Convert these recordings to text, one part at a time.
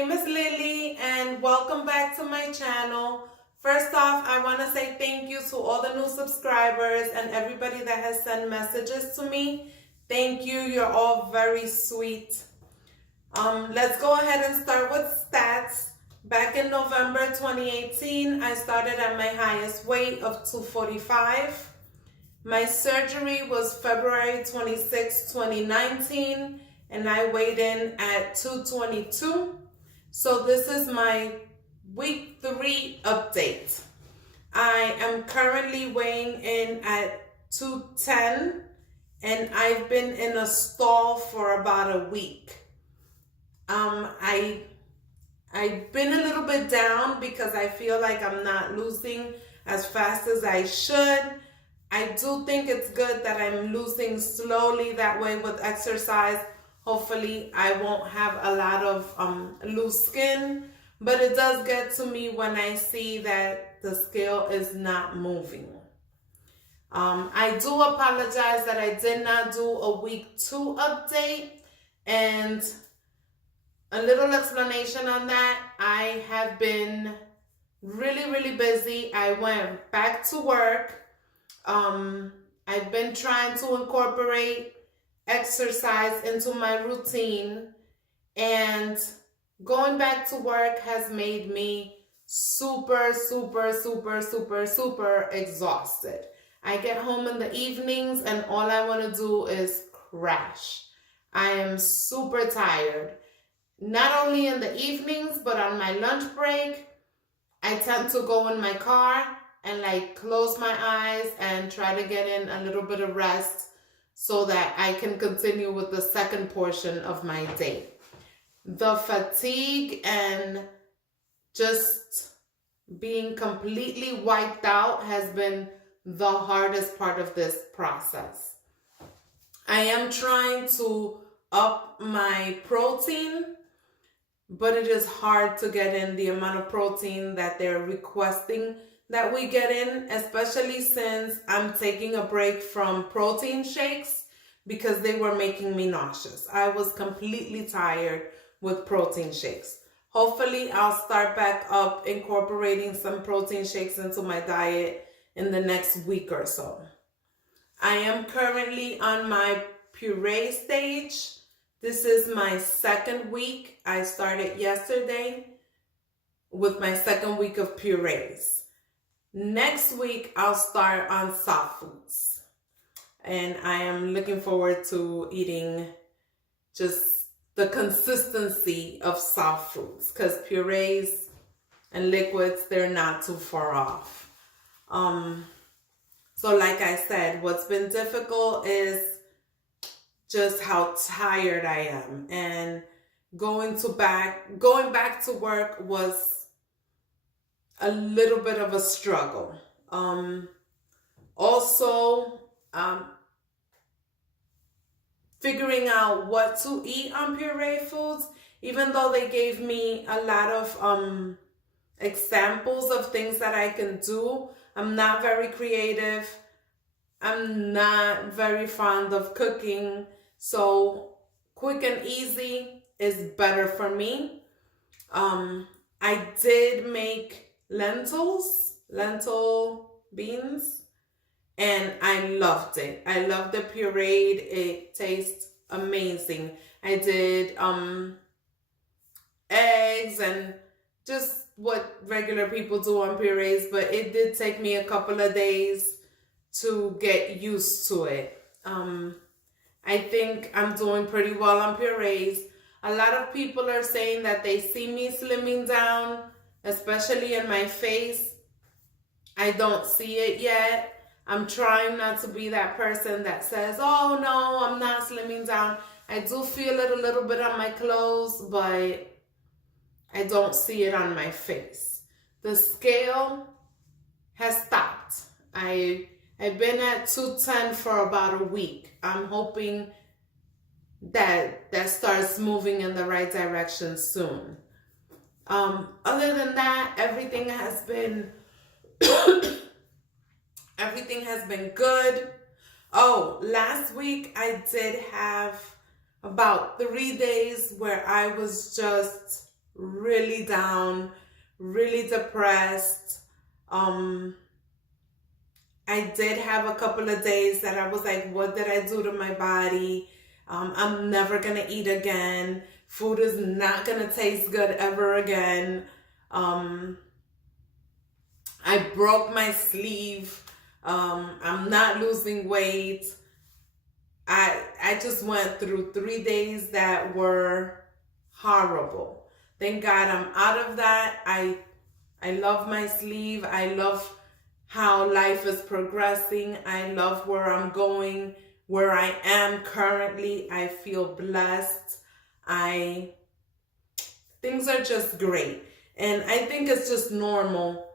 name is Lily and welcome back to my channel. First off, I want to say thank you to all the new subscribers and everybody that has sent messages to me. Thank you. You're all very sweet. Let's go ahead and start with stats. Back in November 2018, I started at my highest weight of 245. My surgery was February 26, 2019, and I weighed in at 222. So this is my week 3 update. I am currently weighing in at 210, and I've been in a stall for about a week. I've been a little bit down because I feel like I'm not losing as fast as I should. I do think it's good that I'm losing slowly, that way with exercise. Hopefully I won't have a lot of loose skin, but it does get to me when I see that the scale is not moving. I do apologize that I did not do a week 2 update, and a little explanation on that. I have been really busy. I went back to work. I've been trying to incorporate exercise into my routine, and going back to work has made me super exhausted. I get home in the evenings and all I want to do is crash. I am super tired. Not only in the evenings, but on my lunch break, I tend to go in my car and close my eyes and try to get in a little bit of rest so that I can continue with the second portion of my day. The fatigue and just being completely wiped out has been the hardest part of this process. I am trying to up my protein, but it is hard to get in the amount of protein that they're requesting that we get in, especially since I'm taking a break from protein shakes because they were making me nauseous. I was completely tired with protein shakes. Hopefully I'll start back up incorporating some protein shakes into my diet in the next week or so. I am currently on my puree stage. This is my second week. I started yesterday with my second week of purees. Next week, I'll start on soft foods. And I am looking forward to eating just the consistency of soft foods, because purees and liquids, they're not too far off. So like I said, what's been difficult is just how tired I am, and going back to work was a little bit of a struggle. Also, figuring out what to eat on puree foods, even though they gave me a lot of examples of things that I can do. I'm not very creative. I'm not very fond of cooking. So quick and easy is better for me. I did make lentil beans, and I loved it. I loved the pureed. It tastes amazing. I did eggs and just what regular people do on purees, but it did take me a couple of days to get used to it. I think I'm doing pretty well on purees. A lot of people are saying that they see me slimming down, especially in my face. I don't see it yet. I'm trying not to be that person that says, oh no, I'm not slimming down. I do feel it a little bit on my clothes, but I don't see it on my face. The scale has stopped. I've been at 210 for about a week. I'm hoping that starts moving in the right direction soon. Other than that, everything has been good. Oh, last week I did have about 3 days where I was just really down, really depressed. I did have a couple of days that I was like, what did I do to my body? I'm never gonna eat again. Food is not gonna taste good ever again. I broke my sleeve. I'm not losing weight. I just went through 3 days that were horrible. Thank God I'm out of that. I love my sleeve. I love how life is progressing. I love where I'm going, where I am currently. I feel blessed. Things are just great. And I think it's just normal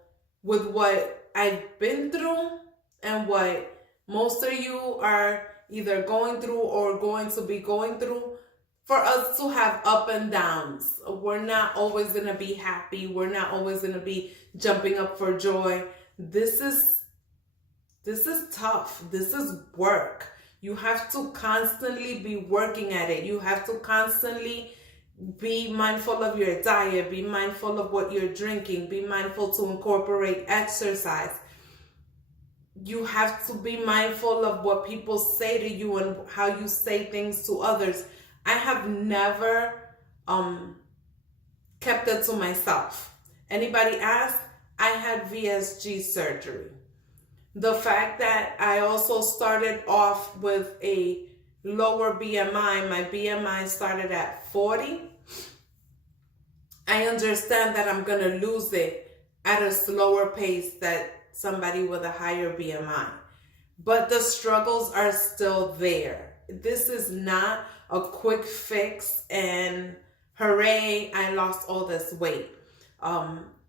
with what I've been through and what most of you are either going through or going to be going through, for us to have up and downs. We're not always going to be happy. We're not always going to be jumping up for joy. This is tough. This is work. You have to constantly be working at it. You have to constantly be mindful of your diet, be mindful of what you're drinking, be mindful to incorporate exercise. You have to be mindful of what people say to you and how you say things to others. I have never kept it to myself. Anybody ask? I had VSG surgery. The fact that I also started off with a lower BMI, my BMI started at 40. I understand that I'm going to lose it at a slower pace than somebody with a higher BMI. But the struggles are still there. This is not a quick fix and hooray, I lost all this weight.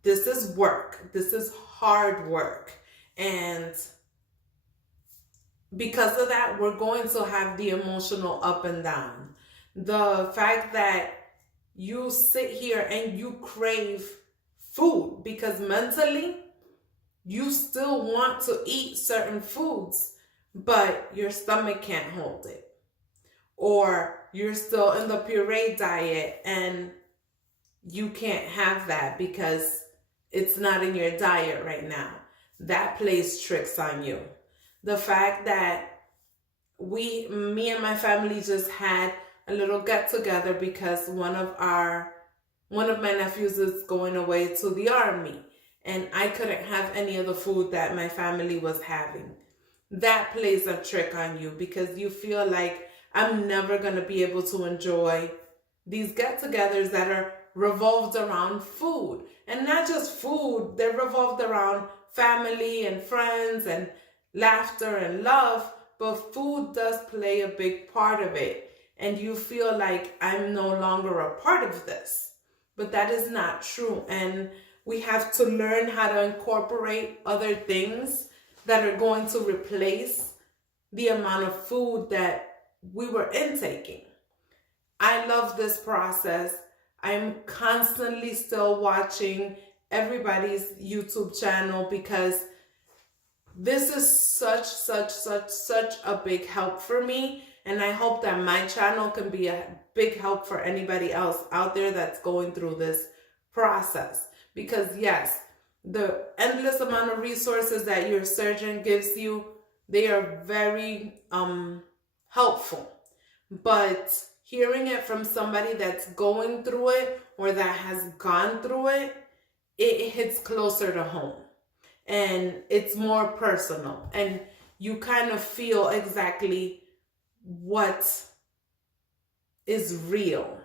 This is work. This is hard work. And because of that, we're going to have the emotional up and down. The fact that you sit here and you crave food because mentally you still want to eat certain foods, but your stomach can't hold it. Or you're still in the puree diet and you can't have that because it's not in your diet right now. That plays tricks on you. The fact that me and my family just had a little get together because one of my nephews is going away to the army and I couldn't have any of the food that my family was having. That plays a trick on you because you feel like I'm never going to be able to enjoy these get-togethers that are revolved around food. And not just food, they're revolved around family and friends and laughter and love, but food does play a big part of it. And you feel like I'm no longer a part of this. But that is not true. And we have to learn how to incorporate other things that are going to replace the amount of food that we were intaking. I love this process. I'm constantly still watching everybody's YouTube channel because this is such a big help for me. And I hope that my channel can be a big help for anybody else out there that's going through this process. Because yes, the endless amount of resources that your surgeon gives you, they are very helpful. But hearing it from somebody that's going through it or that has gone through it, it hits closer to home. And it's more personal. And you kind of feel exactly what is real.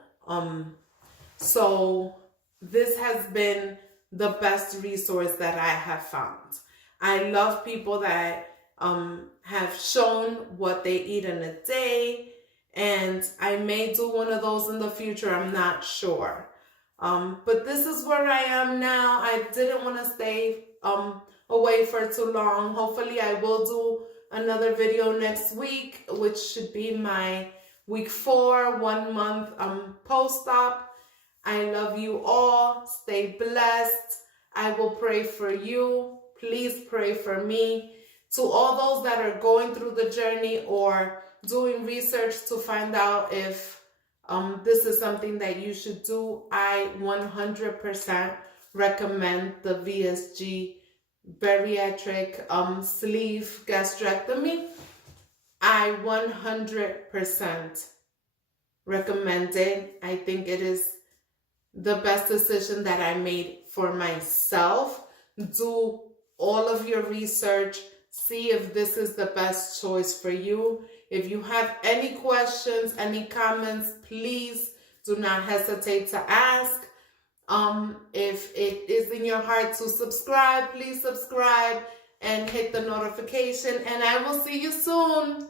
So this has been the best resource that I have found. I love people that have shown what they eat in a day, and I may do one of those in the future. I'm not sure. But this is where I am now. I didn't want to stay away for too long. Hopefully I will do another video next week, which should be my week 4, 1 month post-op. I love you all. Stay blessed. I will pray for you. Please pray for me. To all those that are going through the journey or doing research to find out if this is something that you should do. I 100% recommend the VSG bariatric sleeve gastrectomy. I 100% recommend it. I think it is the best decision that I made for myself. Do all of your research. See if this is the best choice for you. If you have any questions, any comments, please do not hesitate to ask. If it is in your heart to subscribe, please subscribe and hit the notification, and I will see you soon.